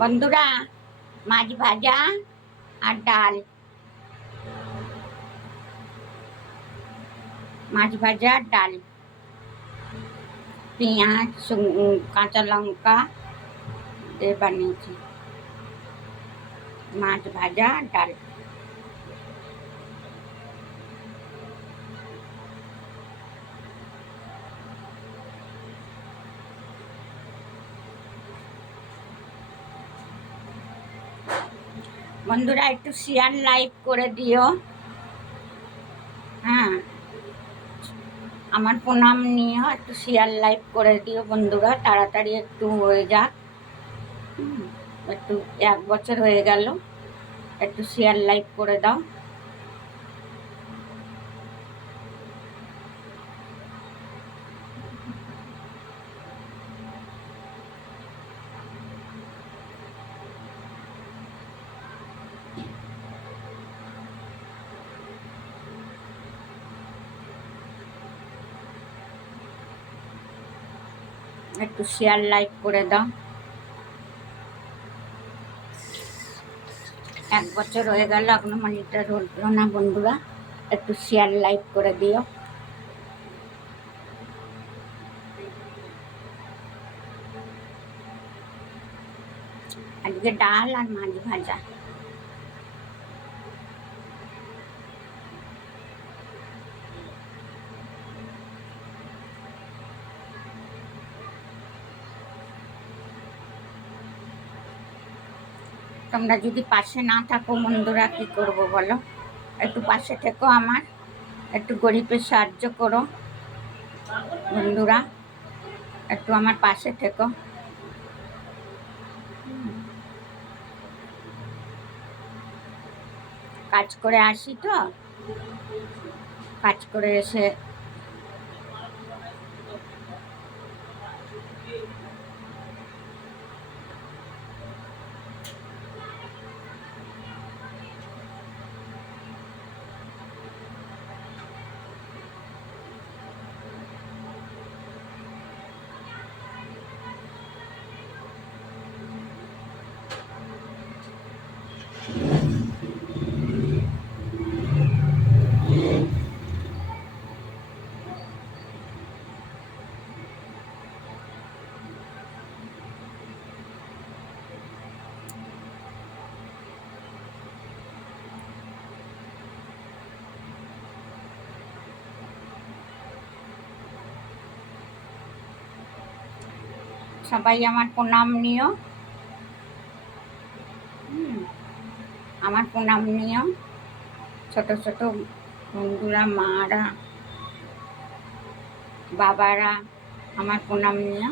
বন্ধুরা, মাছ ভাজা আর ডাল। মাছ ভাজা আর ডাল, পেঁয়াজ কাঁচা লঙ্কা দিয়ে বানিয়েছি। মাছ ভাজা আর ডাল। বন্ধুরা, একটু শেয়ার লাইক করে দিও। হ্যাঁ, আমার প্রণাম নিও, একটু শেয়ার লাইক করে দিও বন্ধুরা, তাড়াতাড়ি একটু হয়ে যাক। একটু 1 বছর হয়ে গেল, একটু শেয়ার লাইক করে দাও। একটু শেয়ার লাইক করে দাও। 1 বছর হয়ে গেল, এখনো মনিটর হলো না বন্ধুরা, একটু শেয়ার লাইক করে দিও। আজকে ডাল আর মাছ ভাজা। তোমরা যদি পাশে না থাকো বন্ধুরা, কি করব বলো? একটু পাশে থেকো, আমার একটু গরিবের সাহায্য করো বন্ধুরা, একটু আমার পাশে থেকো। কাজ করে আসি তো, কাজ করে এসে সবাই আমার প্রণাম নিও। আমার প্রণাম নিও, ছোট ছোট বন্ধুরা, মারা, বাবারা, আমার প্রণাম নিও।